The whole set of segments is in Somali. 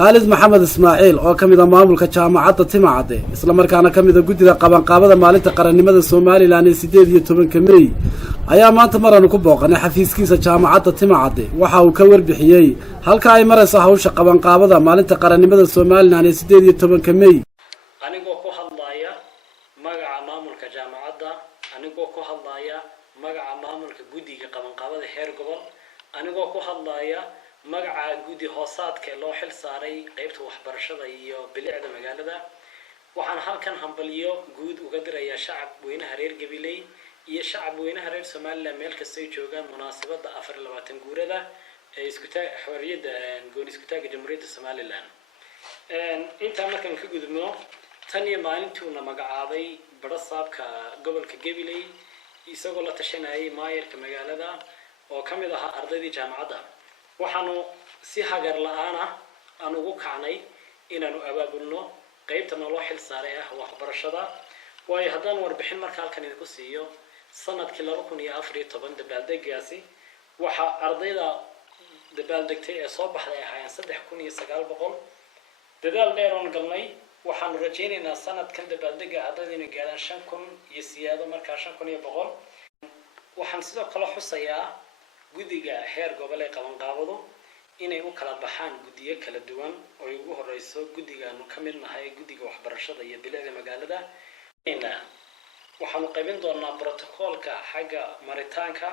خالد محمد إسماعيل oo kamid ah maamulka jaamacadda Timacade isla markaana kamid ah guddiga qabanqaabada maalinta qarannimada Soomaaliland ee 18 May ayaa maanta maran ku booqanay xafiiskiisa jaamacadda Timacade waxa uu ka warbixiyay halka ay marayso hawsha qabanqaabada maalinta qarannimada Soomaaliland ee 18 May anigoo ku hadlaya magaca maamulka jaamacadda anigoo ku hadlaya magaca maamulka guddiga qabanqaabada heer gobol anigoo ku hadlaya magaca guddi hoosaadka loo xil saaray qaybta waxbarashada iyo bilicda magaalada waxaan halkan hambaliyo guud uga dirayaa shacab weynaha reer Gabiley iyo shacab weynaha reer Soomaaliland meel kasta ay joogaan munaasabada 24 guurada ee isku xorriyadda gooni isku taaga jamhuuriyadda Soomaaliland inta markan ka gudubno tan iyo maalintii uu magacaabay barasaabka gobolka Gabiley isagoo la tashanayay maayirka magaalada oo kamid ahaa ardaydii jaamacadda waxaanu si hagar la'aan ah aan ugu kacnay inaanu abaabulno qaybta nolol xil saaray ah waxbarashada way haddaan warbixin marka halkan idinku siiyo sanadkii 2014 dabaaldegaasi waxa ardayda dabaaldegtay ee soo baxday ahaayeen 3900 dadaal dheer oo galnay waxaanu rajaynaynaa sanadkan dabaaldega ardaydeena gaaraan 5000 iyo siyaado markaa 5100 waxaan sidoo kale xusayaa guddiga heer gobol ee qabanqaabadu inay u kala baxaan guddiyo kala duwan oo ugu horeyso guddigaanu ka mid nahay guddiga waxbarashada iyo bilicda magaalada waxaanu qaybin doonaa protocolka xagga maritaanka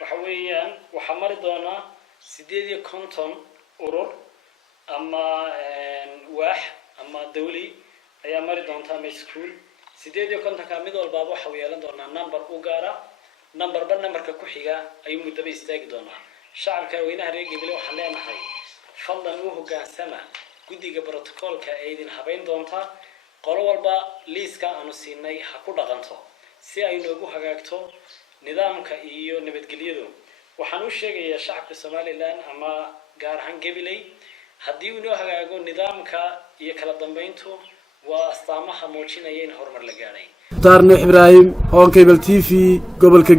waxa weeyaan waxa mari doona 850 urur ama waax ama dawli ayaa mari doonta ama school 850 ka mid walba waxa uu yeelan doonaa number u gaara numberka ku xiga ay muddo istaagi doonaa shacabka weynaha reer Gabiley waxa leenahay fadlan uu hoggaansama guddiga protocolka ay idin habeyn doonta qolo walba liiska aanu siinay ha ku dhaqanto si ay noogu hagaagto nidaamka iyo nabadgelyadu waxaan u sheegayaa shacabka Soomaaliland ama gaar ahaan Gabiley haddii uu noo hagaago nidaamka iyo kala dambeyntu waa astaamaha muujinaya in horumar la gaaray Darno Ibrahim on Cable TV gobolka